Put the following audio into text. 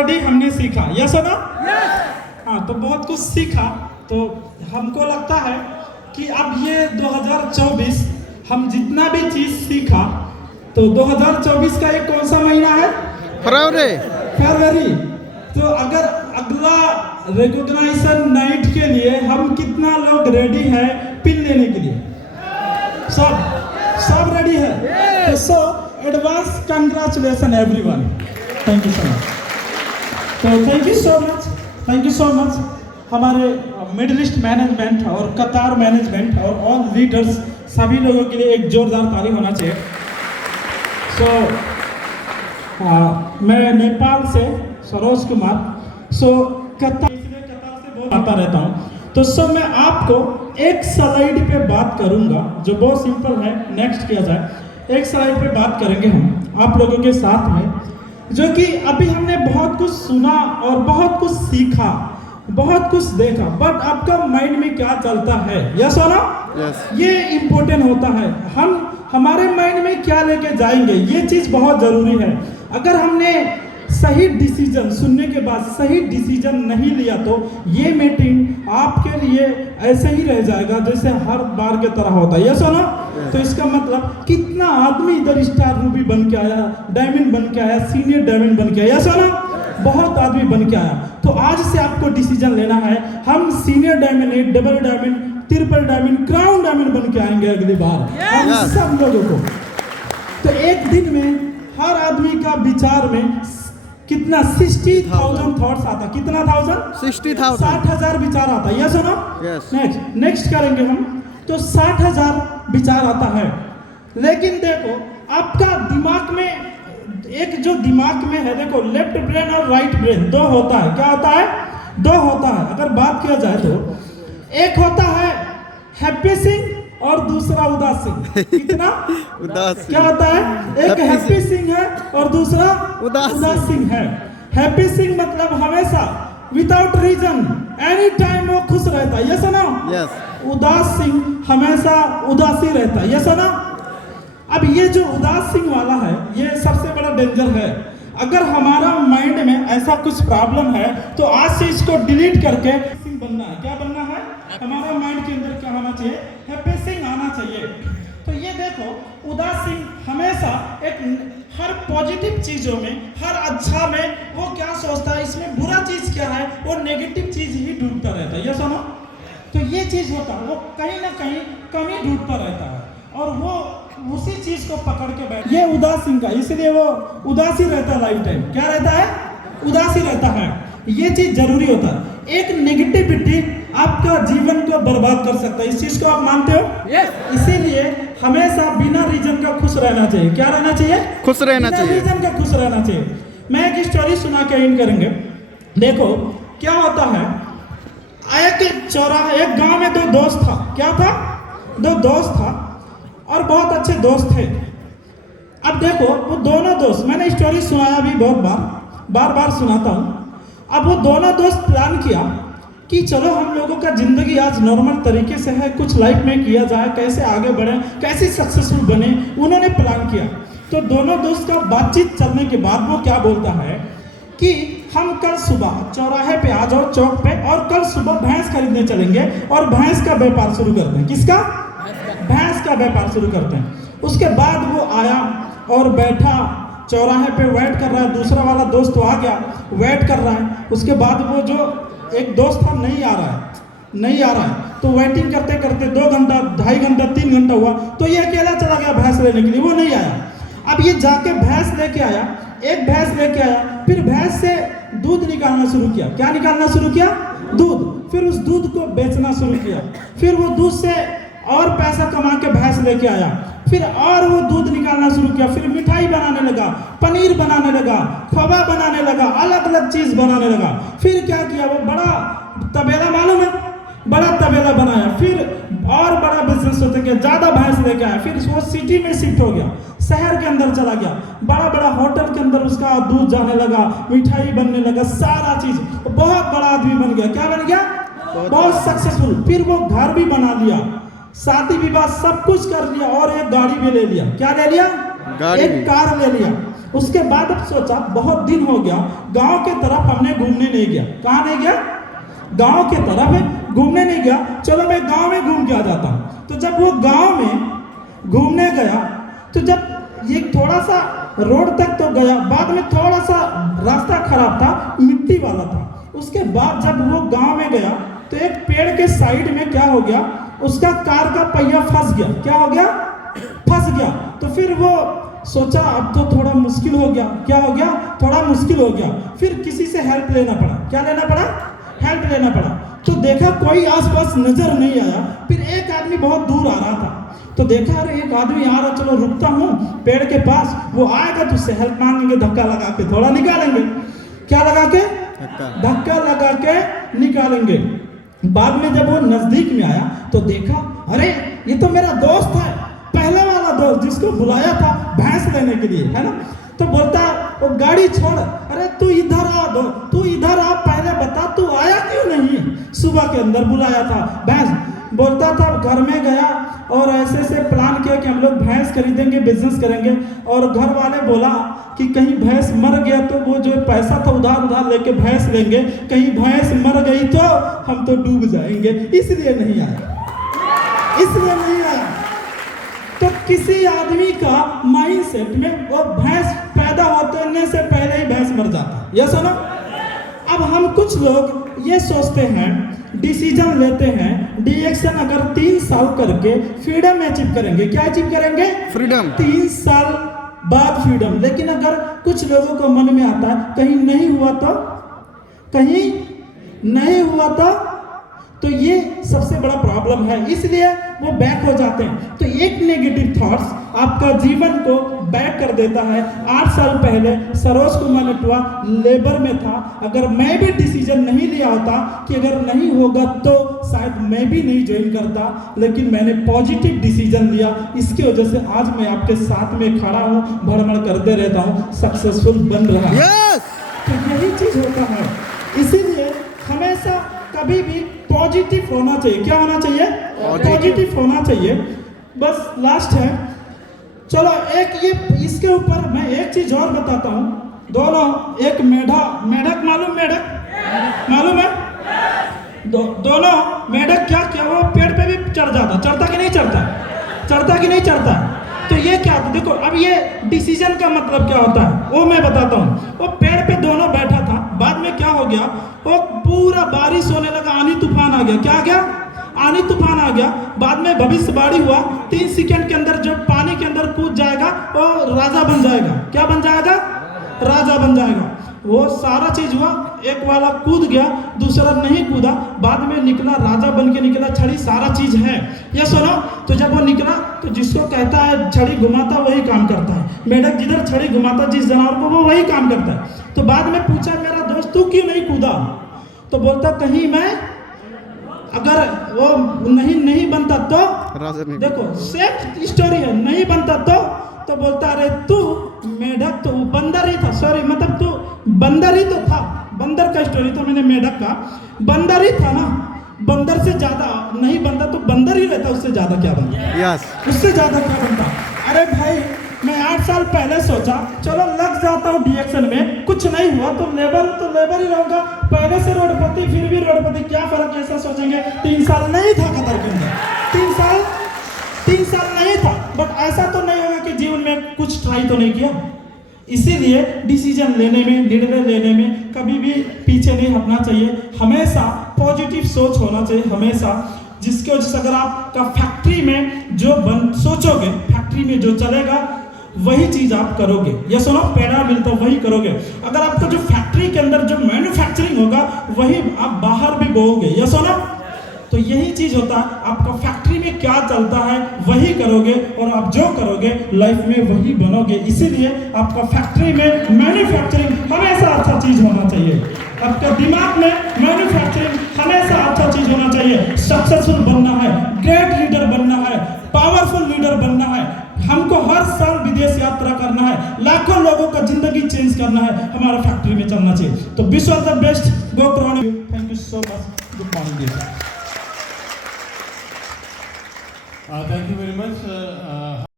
Already हमने सीखा, yes है ना? हाँ, तो बहुत कुछ सीखा। तो हमको लगता है कि अब ये 2024 हम जितना भी चीज सीखा, तो 2024 का एक कौन सा महीना है? फरवरी। तो अगर अगला रिकॉग्निशन नाइट के लिए हम कितना लोग रेडी है पिन लेने के लिए? सब रेडी है। तो so advance congratulation everyone. Thank you so much. तो थैंक यू सो मच हमारे मिडिल ईस्ट मैनेजमेंट और कतार मैनेजमेंट और ऑल लीडर्स, सभी लोगों के लिए एक जोरदार ताली होना चाहिए। मैं नेपाल से सरोज कुमार। कतार से बहुत आता रहता हूँ। तो मैं आपको एक स्लाइड पे बात करूंगा जो बहुत सिंपल है, नेक्स्ट किया जाए। एक स्लाइड पे बात करेंगे हम आप लोगों के साथ में, जो कि अभी हमने बहुत कुछ सुना और बहुत कुछ सीखा, बहुत कुछ देखा, बट आपका माइंड में क्या चलता है, यस और नो? ये इम्पोर्टेंट होता है। हम हमारे माइंड में क्या लेके जाएंगे, ये चीज बहुत जरूरी है। अगर हमने सही डिसीजन सुनने के बाद सही डिसीजन नहीं लिया तो ये मीटिंग आपके लिए ऐसे ही रह जाएगा जैसे हर बार के तरह होता है, यस और नो? तो इसका मतलब कितना आदमी इधर स्टार रूबी बन के आया, डायमंड बन के आया, सीनियर डायमंड बन के आया, यस और नो? बहुत आदमी बन के आया। तो आज से आपको डिसीजन लेना है, हम सीनियर डायमंड नहीं, double diamond, triple diamond, crown diamond बन के आएंगे अगली बार हम सब लोगों को। तो एक दिन में हर आदमी का विचार में कितना 60,000 थॉट्स आता, कितना 60,000 विचार आता है, यस और नो? नेक्स्ट करेंगे हम। तो 60,000 विचार आता है। लेकिन देखो आपका दिमाग में एक जो दिमाग में है, देखो लेफ्ट ब्रेन और राइट ब्रेन दो होता है। क्या होता है? दो होता है। अगर बात किया जाए तो एक होता है हैप्पी सिंह और दूसरा उदास सिंह। कितना उदास? क्या होता है? एक हैप्पी सिंह है और दूसरा उदास सिंह है। हैप्पी सिंह मतलब हमेशा विदाउट रीजन एनी टाइम वो खुश रहता है, यस ना? उदास सिंह हमेशा उदासी रहता है, यस ना? अब ये जो उदास सिंह वाला है, ये सबसे बड़ा डेंजर है। अगर हमारा माइंड में ऐसा कुछ प्रॉब्लम है तो आज से इसको डिलीट करके सिंह बनना है। क्या बनना है? हमारा माइंड के अंदर क्या होना चाहिए? हैप्पी सिंह आना चाहिए। तो ये देखो उदास सिंह हमेशा एक हर पॉजिटिव चीजों में, हर अच्छा में वो क्या सोचता है, इसमें बुरा चीज क्या है, वो नेगेटिव चीज ही ढूंढता रहता है, ये सुनो। तो ये चीज होता है, वो कहीं ना कहीं कमी ढूंढता रहता है और वो उसी चीज को पकड़ के बैठ, ये उदास सिंह का, इसलिए वो उदासी रहता है लाइफ टाइम। क्या रहता है? उदासी रहता है। ये चीज जरूरी होता है। एक नेगेटिविटी आपका जीवन को बर्बाद कर सकता है, इस चीज को आप मानते हो? इसीलिए हमेशा बिना रीजन का खुश रहना चाहिए। क्या रहना चाहिए? खुश रहना चाहिए, रीजन का खुश रहना चाहिए। मैं एक स्टोरी सुना के इन करेंगे। देखो क्या होता है, एक चौराहा, एक गांव में दो दोस्त था। क्या था? दो दोस्त था और बहुत अच्छे दोस्त थे। अब देखो वो दोनों दोस्त, मैंने स्टोरी सुनाया भी बहुत बार सुनाता हूँ। अब वो दोनों दोस्त प्लान किया कि चलो हम लोगों का जिंदगी आज नॉर्मल तरीके से है, कुछ लाइफ में किया जाए, कैसे आगे बढ़े, कैसे सक्सेसफुल बने, उन्होंने प्लान किया। तो दोनों दोस्त का बातचीत चलने के बाद वो क्या बोलता है कि हम कल सुबह चौराहे पे आ जाओ, चौक पे, और कल सुबह भैंस खरीदने चलेंगे और भैंस का व्यापार शुरू करते हैं। किसका? भैंस का व्यापार शुरू करते हैं। उसके बाद वो आया और बैठा चौराहे पे, वेट कर रहा है। दूसरा वाला दोस्त तो आ गया, वेट कर रहा है। उसके बाद वो जो एक दोस्त था नहीं आ रहा है। तो वेटिंग करते करते 2 घंटा, 2.5 घंटा, 3 घंटा हुआ। तो ये अकेला चला गया भैंस लेने के लिए, वो नहीं आया। अब ये जाके भैंस लेके आया, एक भैंस लेके आया, फिर भैंस से दूध निकालना शुरू किया। क्या निकालना शुरू किया? दूध। फिर उस दूध को बेचना शुरू किया। फिर वो दूध से और पैसा कमा के भैंस लेके आया। फिर और वो दूध निकालना शुरू किया। फिर मिठाई बनाने लगा, पनीर बनाने लगा, खोवा बनाने लगा, अलग अलग चीज बनाने लगा। फिर क्या किया, वो बड़ा तबेला, मालूम है, बड़ा तबेला बनाया। फिर और बड़ा बिजनेस होते गया, ज्यादा भैंस लेके आया। फिर वो सिटी में शिफ्ट हो गया, शहर के अंदर चला गया। बड़ा बड़ा होटल के अंदर उसका दूध जाने लगा, मिठाई बनने लगा, सारा चीज, बहुत बड़ा आदमी बन गया। क्या बन गया? बहुत सक्सेसफुल। फिर वो घर भी बना लिया, शादी विवाह सब कुछ कर लिया और एक गाड़ी भी ले लिया। क्या ले लिया? एक कार ले लिया। उसके बाद अब सोचा बहुत दिन हो गया, गांव के तरफ हमने घूमने नहीं गया। कहाँ नहीं गया? गांव के तरफ घूमने नहीं गया। चलो मैं गांव में घूम के आ जाता हूँ। तो जब वो गांव में घूमने गया तो जब ये थोड़ा सा रोड तक तो गया, बाद में थोड़ा सा रास्ता खराब था, मिट्टी वाला था। उसके बाद जब वो गांव में गया तो एक पेड़ के साइड में क्या हो गया, उसका कार का पहिया फंस गया। क्या हो गया? फंस गया। तो फिर वो सोचा अब तो थोड़ा मुश्किल हो गया। क्या हो गया? थोड़ा मुश्किल हो गया। फिर किसी से हेल्प लेना पड़ा। क्या लेना पड़ा? हेल्प लेना पड़ा। तो देखा कोई आसपास नजर नहीं आया। फिर एक आदमी बहुत दूर आ रहा था, तो देखा अरे एक आदमी आ रहा, चलो रुकता हूँ पेड़ के पास, वो आएगा तो उससे हेल्प मांगेंगे, धक्का लगा के थोड़ा निकालेंगे। क्या लगा के? धक्का लगा के निकालेंगे। बाद में जब वो नजदीक में आया तो देखा अरे ये तो मेरा दोस्त है, पहले वाला दोस्त जिसको बुलाया था भैंस लेने के लिए, है ना। तो बोलता वो गाड़ी छोड़, अरे तू इधर आ, दो तू इधर आ, पहले बता तू आया क्यों नहीं? सुबह के अंदर बुलाया था भैंस। बोलता था घर में गया और ऐसे प्लान किया कि हम लोग भैंस खरीदेंगे, बिजनेस करेंगे। और घर वाले बोला कि कहीं भैंस मर गया तो वो जो पैसा था उधार लेके भैंस लेंगे, कहीं भैंस मर गई तो हम तो डूब जाएंगे, इसलिए नहीं आया। तो किसी आदमी का माइंडसेट में वो भैंस पैदा होने से पहले ही भैंस मर जाता। ये सुनो, अब हम कुछ लोग ये सोचते हैं, डिसीजन लेते हैं, डिएक्शन अगर 3 साल करके फ्रीडम अचीव करेंगे। क्या अचीव करेंगे? फ्रीडम। 3 साल बाद फ्रीडम। लेकिन अगर कुछ लोगों को मन में आता है कहीं नहीं हुआ तो ये सबसे बड़ा प्रॉब्लम है, इसलिए वो बैक हो जाते हैं। तो एक नेगेटिव थॉट्स आपका जीवन को बैक कर देता है। 8 साल पहले सरोज कुमार नटवा लेबर में था। अगर मैं भी डिसीजन नहीं लिया होता कि अगर नहीं होगा तो शायद मैं भी नहीं ज्वाइन करता, लेकिन मैंने पॉजिटिव डिसीजन लिया। इसकी वजह से आज मैं आपके साथ में खड़ा हूँ, भड़बड़ करते रहता हूँ, सक्सेसफुल बन रहा है। तो यही चीज होता है, इसीलिए हमेशा कभी भी पॉजिटिव होना चाहिए। क्या होना चाहिए? पॉजिटिव होना चाहिए। बस लास्ट है, चलो एक ये इसके ऊपर मैं एक चीज और बताता हूँ। दोनों एक मेढक मालूम है? दोनों मेढक क्या किया, वो पेड़ पे भी चढ़ता कि नहीं चढ़ता? तो ये क्या था, देखो अब ये डिसीजन का मतलब क्या होता है वो मैं बताता हूँ। वो पेड़ पे दोनों बैठा था, बाद में क्या हो गया, वो पूरा बारिश होने लगा, आंधी तूफान आ गया। क्या आ गया? आंधी तूफान आ गया। बाद में भविष्यवाणी हुआ 3 सेकंड के अंदर जो पानी के अंदर कूद जाएगा वो राजा बन जाएगा। क्या बन जाएगा? राजा बन जाएगा। वो सारा चीज हुआ, एक वाला कूद गया, दूसरा नहीं कूदा, बाद में निकला, राजा बन के निकला। छड़ी सारा चीज है, ये सुनो। तो जब वो निकला तो जिसको कहता है छड़ी घुमाता वही काम करता है। मेढक जिधर छड़ी घुमाता जिस जानवर को, वो वही काम करता है। तो बाद में पूछा मेरा दोस्त तू क्यों नहीं कूदा? तो बोलता कहीं मैं अगर वो नहीं बनता तो, देखो सेफ स्टोरी है, नहीं बनता तो बोलता अरे तू मेढक तो बंदर ही था, सॉरी मतलब तू बंदर ही तो था। बंदर का स्टोरी तो मैंने मेढक का, बंदर ही था ना, बंदर से ज्यादा नहीं बनता तो बंदर ही रहता, उससे ज्यादा क्या बनता? उससे ज्यादा क्या बनता? अरे भाई मैं 8 साल पहले सोचा चलो लग जाता हूँ डिएक्शन में, कुछ नहीं हुआ तो लेबर ही रहूंगा, पहले से रोडपति फिर भी रोडपति, क्या फर्क, ऐसा सोचेंगे। 3 साल नहीं था कतर के अंदर, 3 साल नहीं था, बट ऐसा तो नहीं होगा कि जीवन में कुछ ट्राई तो नहीं किया। इसीलिए डिसीजन लेने में, निर्णय लेने में कभी भी पीछे नहीं हटना चाहिए, हमेशा पॉजिटिव सोच होना चाहिए हमेशा। जिसकी वजह से अगर आपका फैक्ट्री में जो सोचोगे, फैक्ट्री में जो चलेगा वही चीज आप करोगे। ये सुनो, पेड़ा मिलता वही करोगे। अगर आपका जो फैक्ट्री के अंदर जो मैन्युफैक्चरिंग होगा वही आप बाहर भी बोओगे। ये सुनो, तो यही चीज होता है, आपका फैक्ट्री में क्या चलता है वही करोगे, और आप जो करोगे लाइफ में वही बनोगे। इसीलिए आपका फैक्ट्री में मैन्युफैक्चरिंग हमेशा अच्छा चीज होना चाहिए, आपका दिमाग में मैन्युफैक्चरिंग हमेशा अच्छा चीज होना चाहिए। सक्सेसफुल बनना है, ग्रेट लीडर बनना है, पावरफुल लीडर बनना है, हमको हर साल विदेश यात्रा करना है, लाखों लोगों का जिंदगी चेंज करना है, हमारा फैक्ट्री में चलना चाहिए। तो wish all the best, go crown. Thank you so much, good morning. Thank you very much.